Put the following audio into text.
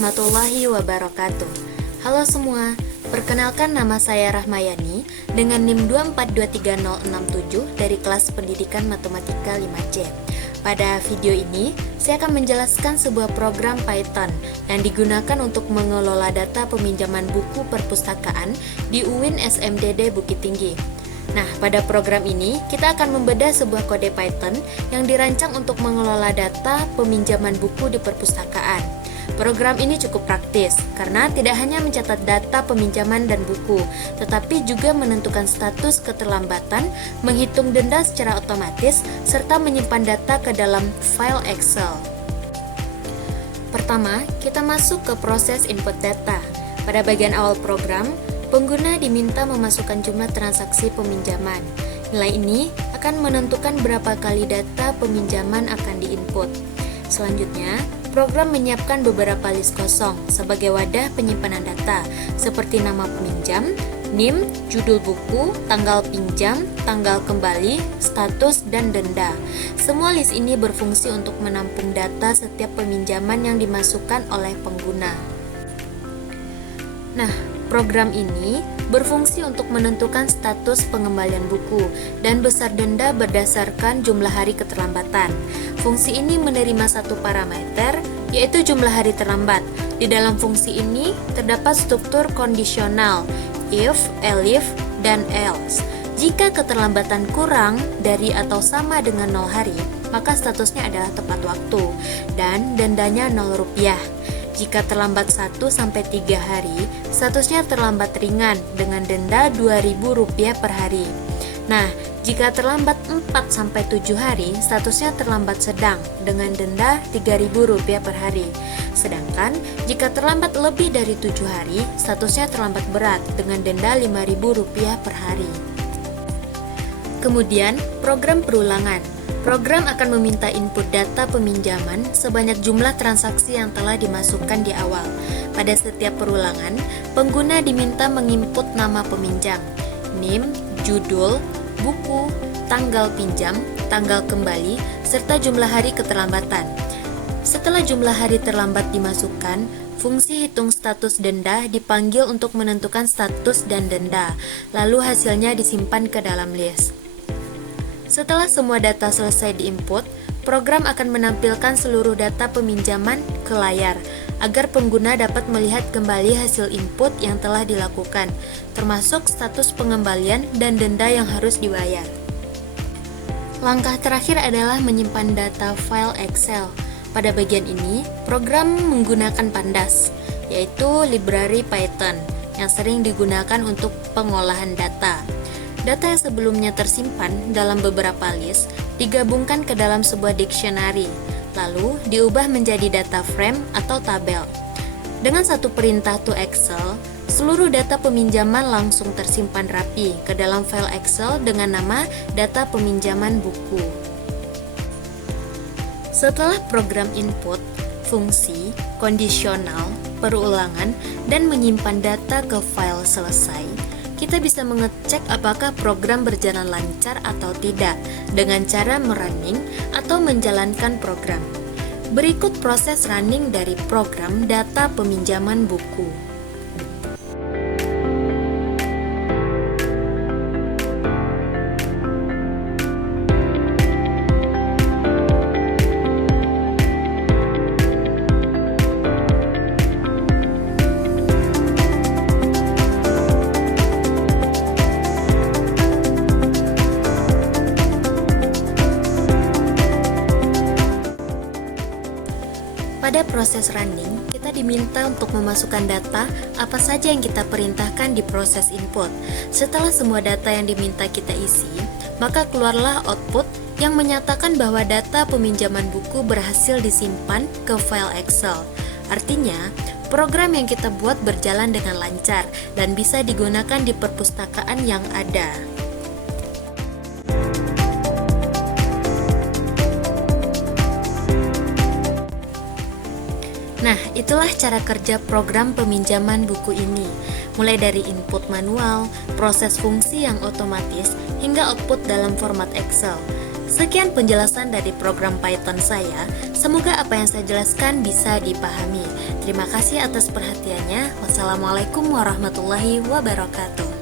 warahmatullahi wabarakatuh. Halo semua, perkenalkan nama saya Rahmayani dengan NIM 2423067 dari kelas pendidikan matematika 5C. Pada video ini, saya akan menjelaskan sebuah program Python yang digunakan untuk mengelola data peminjaman buku perpustakaan di UIN SMDD Bukit Tinggi. Nah, pada program ini kita akan membedah sebuah kode Python yang dirancang untuk mengelola data peminjaman buku di perpustakaan. Program ini cukup praktis karena tidak hanya mencatat data peminjaman dan buku, tetapi juga menentukan status keterlambatan, menghitung denda secara otomatis, serta menyimpan data ke dalam file Excel. Pertama, kita masuk ke proses input data. Pada bagian awal program, pengguna diminta memasukkan jumlah transaksi peminjaman. Nilai ini akan menentukan berapa kali data peminjaman akan diinput. Selanjutnya, program menyiapkan beberapa list kosong sebagai wadah penyimpanan data, seperti nama peminjam, NIM, judul buku, tanggal pinjam, tanggal kembali, status, dan denda. Semua list ini berfungsi untuk menampung data setiap peminjaman yang dimasukkan oleh pengguna. Nah, program ini berfungsi untuk menentukan status pengembalian buku dan besar denda berdasarkan jumlah hari keterlambatan. Fungsi ini menerima satu parameter, yaitu jumlah hari terlambat. Di dalam fungsi ini terdapat struktur kondisional, if, elif, dan else. Jika keterlambatan kurang dari atau sama dengan 0 hari, maka statusnya adalah tepat waktu dan dendanya Rp0. Jika terlambat 1-3 hari, statusnya terlambat ringan dengan denda Rp2.000 per hari. Nah, jika terlambat 4-7 hari, statusnya terlambat sedang dengan denda Rp3.000 per hari. Sedangkan, jika terlambat lebih dari 7 hari, statusnya terlambat berat dengan denda Rp5.000 per hari. Kemudian, program perulangan. Program akan meminta input data peminjaman sebanyak jumlah transaksi yang telah dimasukkan di awal. Pada setiap perulangan, pengguna diminta menginput nama peminjam, NIM, judul, buku, tanggal pinjam, tanggal kembali, serta jumlah hari keterlambatan. Setelah jumlah hari terlambat dimasukkan, fungsi hitung status denda dipanggil untuk menentukan status dan denda, lalu hasilnya disimpan ke dalam list. Setelah semua data selesai diinput, program akan menampilkan seluruh data peminjaman ke layar agar pengguna dapat melihat kembali hasil input yang telah dilakukan, termasuk status pengembalian dan denda yang harus dibayar. Langkah terakhir adalah menyimpan data file Excel. Pada bagian ini, program menggunakan Pandas, yaitu library Python yang sering digunakan untuk pengolahan data. Data yang sebelumnya tersimpan dalam beberapa list digabungkan ke dalam sebuah dictionary, lalu diubah menjadi data frame atau tabel. Dengan satu perintah to Excel, seluruh data peminjaman langsung tersimpan rapi ke dalam file Excel dengan nama data peminjaman buku. Setelah program input, fungsi, kondisional, perulangan, dan menyimpan data ke file selesai, kita bisa mengecek apakah program berjalan lancar atau tidak dengan cara merunning atau menjalankan program. Berikut proses running dari program data peminjaman buku. Pada proses running, kita diminta untuk memasukkan data apa saja yang kita perintahkan di proses input. Setelah semua data yang diminta kita isi, maka keluarlah output yang menyatakan bahwa data peminjaman buku berhasil disimpan ke file Excel. Artinya, program yang kita buat berjalan dengan lancar dan bisa digunakan di perpustakaan yang ada. Nah, itulah cara kerja program peminjaman buku ini. Mulai dari input manual, proses fungsi yang otomatis, hingga output dalam format Excel. Sekian penjelasan dari program Python saya. Semoga apa yang saya jelaskan bisa dipahami. Terima kasih atas perhatiannya. Wassalamualaikum warahmatullahi wabarakatuh.